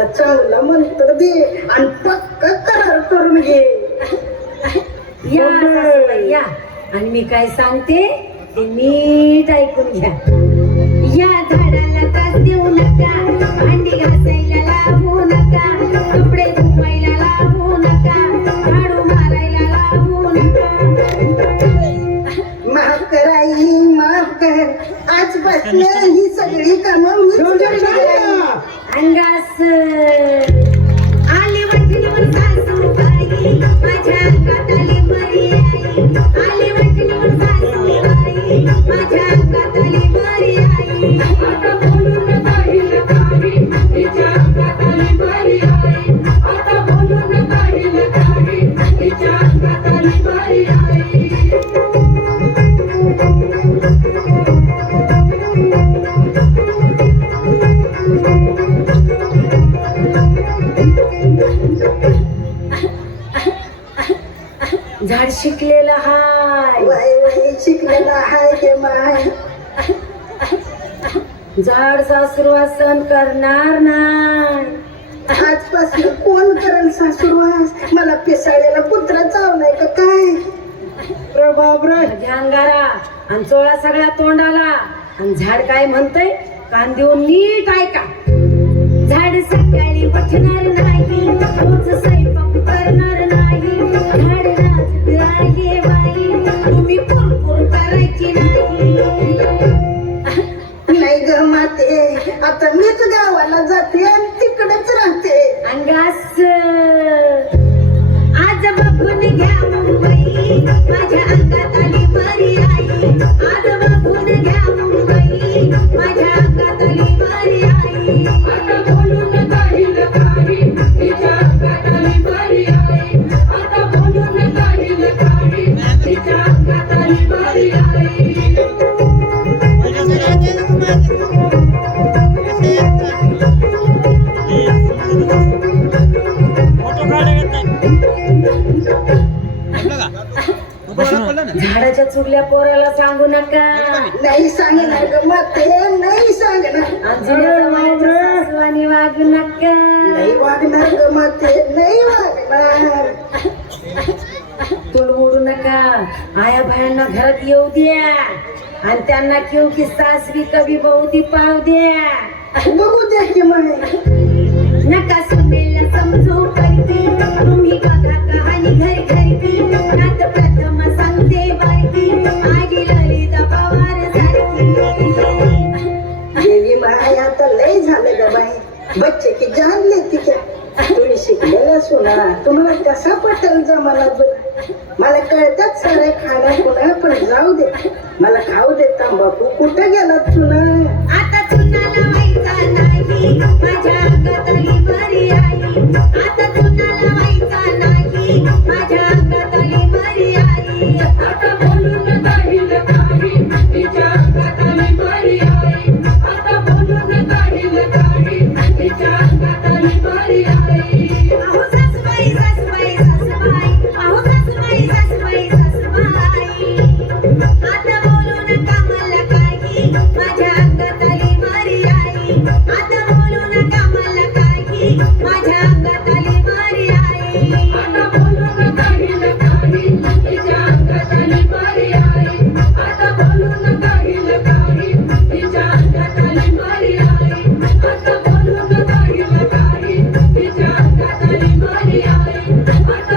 झाडाला चांगला मंत्र दे आणि पक्क करार करून घे. या सासूबाई, या. आणि मी काय सांगते ते नीट ऐकून घ्या. या झाडाला त्रास देऊ नका, भांडी घासायला लावू नका, कपडे धुवायला लावू नका, झाडू मारायला लावू नका. माफ कर आई, माफ कर. आजपासून ही सगळी कामं मीच करणार. अंगास आली वाटणीवर सासूबाई, माझ्या अंगात आली बरी आई. आली वाटणीवर सासूबाई, माझ्या अंगात आली बरी आई. आता बोलून पाहिल काही, तिच्या अंगात आली बरी आई. आता बोलून पाहिल काही, तिच्या अंगात आली बरी आई. झाड शिकलेला हाय, वय वय शिकलेला हाय गे माय. झाड सासुरवासन करणार नाही. आजपासून कोण करेल सासूरवास? मला पिसाळलेला कुत्रा चावलाय का काय? ध्यान गारा आणि चोळा सगळ्या तोंडाला. आणि झाड काय म्हणतंय कान देऊन नीट ऐका. झाड सकाळी उठणार नाही, रोज स्वयंपाक करणार नाही. झाड नाचत आहे बाई, तुम्ही कुरकुर करायची नाही. नाही ग माते, आता मीच गावाला जाते आणि तिकडेच राहते. अंगास आज बघून घ्या मुंबई, माझ्या अंगात आली बरी आई. आज बघून घ्या मुंबई, माझ्या अंगात आली बरी आई. आता बोलून पाहिल काही, तिच्या अंगात आली बरी आई. आता बोलून पाहिल काही, तिच्या अंगात आली बरी आई. झाडाच्या चुगल्या पोराला सांगू नका. नाही सांगणार ग माते, नाही सांगणार. आणि वागू नका. नाही वागणार ग माते, नाही वागणार. तुडवडू नका. आया बायांना घरात येऊ द्या आणि त्यांना क्यों की सास भी कभी बहू दी पाव द्या. बघू द्या की म्हणे. नका सुनेला समजू करती, तुम्ही बघा कहाणी घर घरती. नात प्रथम सांगते बारकी, आजी ललिता पवार सारखी. देवी माय, आता लय झालं ग बाई. बच्चे की जान लेती क्या? तुम्ही शिकलेला सुना, तुम्हाला कसा पटेल जमाना जुना? मला कळतात सारे खाण्या पुन्हा, पण जाऊ दे, मला खाऊ दे तंबाखू. कुठं गेलात सुना? आता चुनाला व्हायचा नाही, माझ्या अंगात आली बरी आई. आता चुनाला व्हायचा नाही, माझ्या अंगात आली बरी आई. आता बोलून पाहिल काही, तिच्या अंगात आली बरी आई. आता बोलून पाहिल काही, तिच्या अंगात आली बरी आई. अहो सासूबाई, सासूबाई, सासूबाई, अहो सासूबाई, सासूबाई, सासूबाई. आता बोलू नका मला काही, माझ्या अंगात आली बरी आई. आता बोलू नका मला काही, माझ्या अंगात आली बरी आई. आता बोलून पाहिल काही, तिच्या अंगात आली बरी आई. आता बोलून पाहिल काही, तिच्या अंगात आली बरी आई. आता बोलून पाहिल काही, तिच्या अंगात आली बरी आई. आता